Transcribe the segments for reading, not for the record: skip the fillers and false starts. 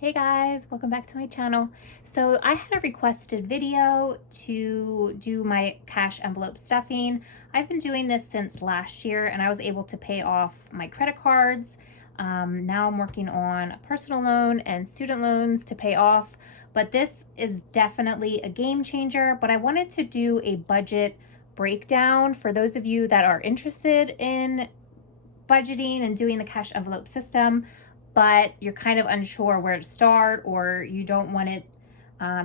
Hey guys, welcome back to my channel. So I had a requested video to do my cash envelope stuffing. I've been doing this since last year and I was able to pay off my credit cards. Now I'm working on a personal loan and student loans to pay off, but this is definitely a game changer. But I wanted to do a budget breakdown for those of you that are interested in budgeting and doing the cash envelope system, but you're kind of unsure where to start, or you don't want it,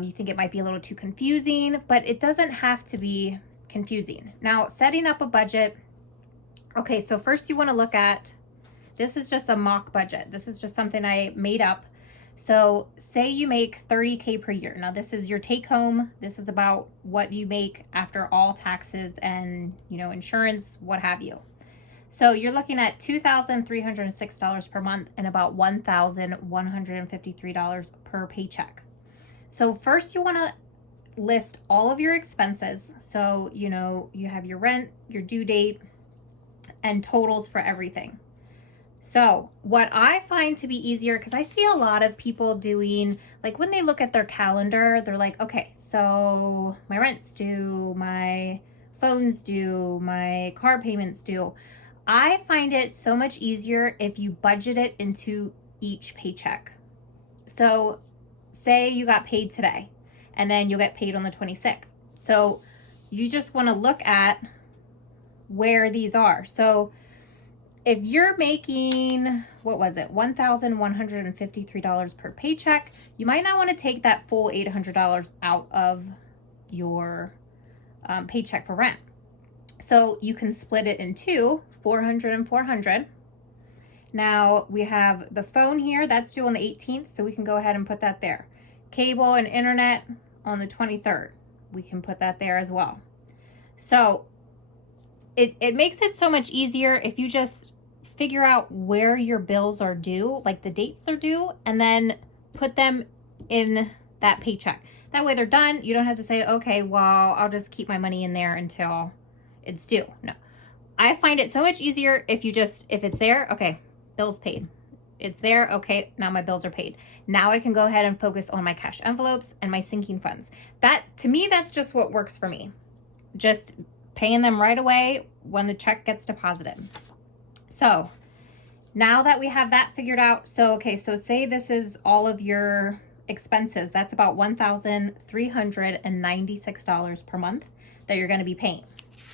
you think it might be a little too confusing, but it doesn't have to be confusing. Now, setting up a budget. Okay, so first you want to look at, this is just a mock budget. This is just something I made up. So say you make 30K per year. Now this is your take home. This is about what you make after all taxes and, insurance, what have you. So you're looking at $2,306 per month and about $1,153 per paycheck. So first you want to list all of your expenses. So, you have your rent, your due date, and totals for everything. So what I find to be easier, because I see a lot of people doing, like when they look at their calendar, they're like, okay, so my rent's due, my phone's due, my car payment's due. I find it so much easier if you budget it into each paycheck. So say you got paid today and then you'll get paid on the 26th. So you just want to look at where these are. So if you're making, what was it, $1,153 per paycheck, you might not want to take that full $800 out of your paycheck for rent. So you can split it in two, 400 and 400. Now we have the phone here, that's due on the 18th, so we can go ahead and put that there. Cable and internet on the 23rd, we can put that there as well. So it makes it so much easier if you just figure out where your bills are due, like the dates they're due, and then put them in that paycheck. That way they're done. You don't have to say, okay, well, I'll just keep my money in there until it's due. No, I find it so much easier if it's there, okay, bills paid. It's there, okay, now my bills are paid. Now I can go ahead and focus on my cash envelopes and my sinking funds. That, to me, that's just what works for me. Just paying them right away when the check gets deposited. So now that we have that figured out, so say this is all of your expenses. That's about $1,396 per month that you're going to be paying.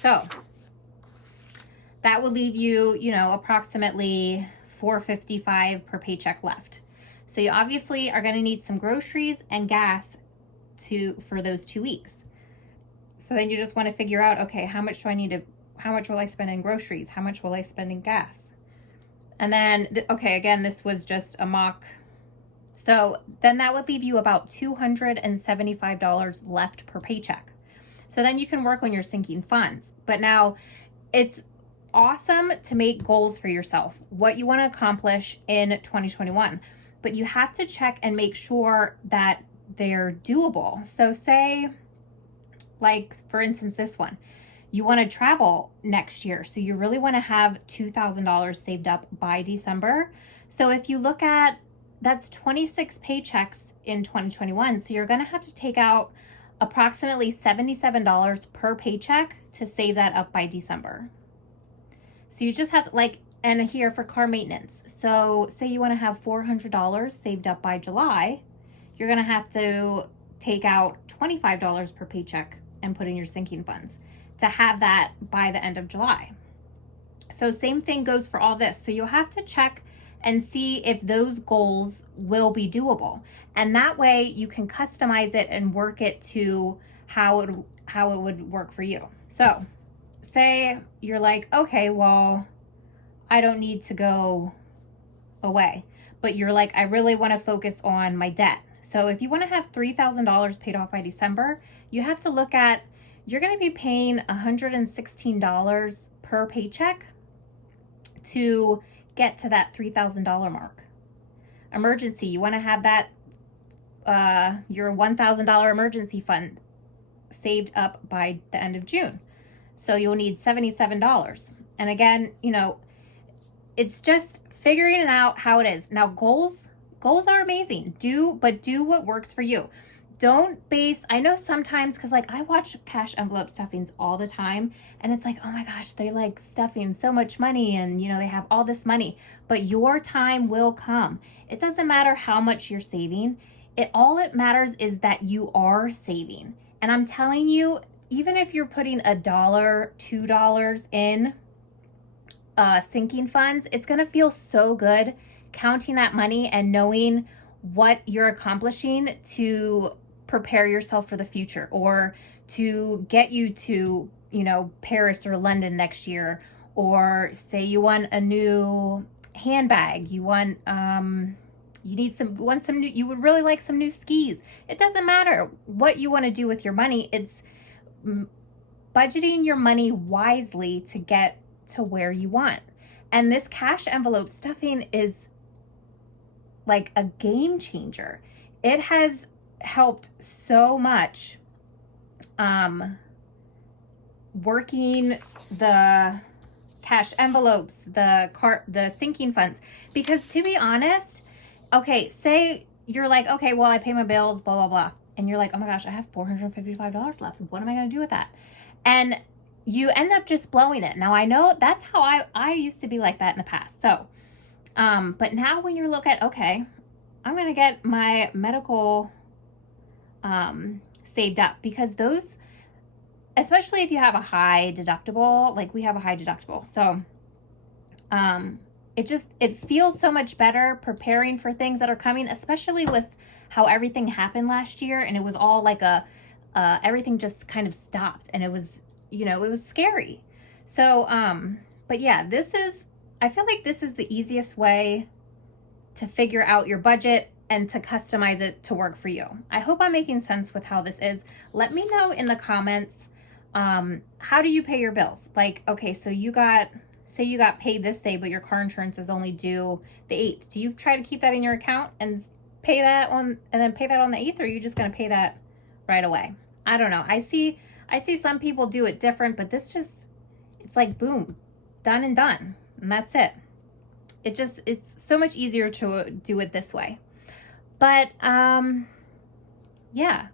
So that will leave you, approximately $455 per paycheck left. So you obviously are going to need some groceries and gas for those 2 weeks. So then you just want to figure out, okay, how much will I spend in groceries? How much will I spend in gas? And then, again, this was just a mock. So then that would leave you about $275 left per paycheck. So then you can work on your sinking funds. But now it's awesome to make goals for yourself, what you want to accomplish in 2021. But you have to check and make sure that they're doable. So say, like, for instance, this one, you want to travel next year. So you really want to have $2,000 saved up by December. So if you look at, that's 26 paychecks in 2021. So you're going to have to take out approximately $77 per paycheck to save that up by December. So you just have to, and here for car maintenance. So say you want to have $400 saved up by July, you're going to have to take out $25 per paycheck and put in your sinking funds to have that by the end of July. So same thing goes for all this. So you'll have to check and see if those goals will be doable. And that way you can customize it and work it to how it would work for you. So say you're like, okay, well, I don't need to go away, but you're like, I really want to focus on my debt. So if you want to have $3,000 paid off by December, you have to look at, you're going to be paying $116 per paycheck to get to that $3,000 mark. Emergency, you want to have that your $1,000 emergency fund saved up by the end of June. So you'll need $77. And again, it's just figuring it out how it is. Now, goals goals are amazing. But do what works for you. Don't base, I know sometimes, because like I watch cash envelope stuffings all the time, and it's like, oh my gosh, they like stuffing so much money, and you know, they have all this money, but your time will come. It doesn't matter how much you're saving. All it matters is that you are saving. And I'm telling you, even if you're putting $1, $2 in sinking funds, it's gonna feel so good counting that money and knowing what you're accomplishing to prepare yourself for the future, or to get you to, you know, Paris or London next year, or say you want a new handbag, you want you would really like some new skis. It doesn't matter what you want to do with your money. It's budgeting your money wisely to get to where you want. And this cash envelope stuffing is like a game changer. It has helped so much working the cash envelopes, the sinking funds, because to be honest, okay, say you're like, okay, well, I pay my bills, blah, blah, blah. And you're like, oh my gosh, I have $455 left. What am I going to do with that? And you end up just blowing it. Now, I know that's how I used to be like that in the past. So, but now when you look at, okay, I'm going to get my medical saved up, because those, especially if you have a high deductible, like we have a high deductible. So, it feels so much better preparing for things that are coming, especially with how everything happened last year. And it was all like everything just kind of stopped, and it was, you know, it was scary. So, but yeah, I feel like this is the easiest way to figure out your budget and to customize it to work for you. I hope I'm making sense with how this is. Let me know in the comments, how do you pay your bills? Like, okay, so say you got paid this day, but your car insurance is only due the 8th. Do you try to keep that in your account and pay that on the 8th, or are you just going to pay that right away? I don't know. I see some people do it different, but it's like, boom, done and done. And that's it. It's so much easier to do it this way. But, yeah,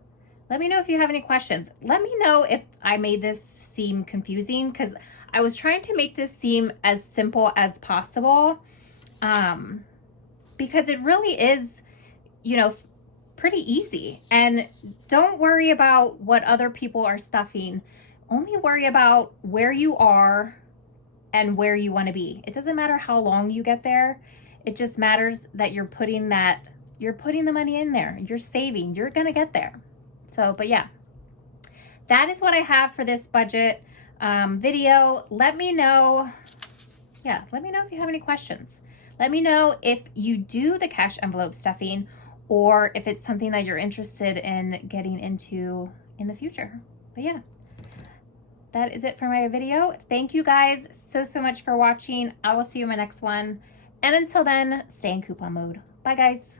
let me know if you have any questions. Let me know if I made this seem confusing, because I was trying to make this seem as simple as possible, because it really is, you know, pretty easy. And don't worry about what other people are stuffing. Only worry about where you are and where you want to be. It doesn't matter how long you get there. It just matters that you're putting the money in there. You're saving. You're going to get there. So, but yeah, that is what I have for this budget video. Let me know. Yeah, let me know if you have any questions. Let me know if you do the cash envelope stuffing, or if it's something that you're interested in getting into in the future. But yeah, that is it for my video. Thank you guys so much for watching. I will see you in my next one. And until then, stay in coupon mode. Bye guys.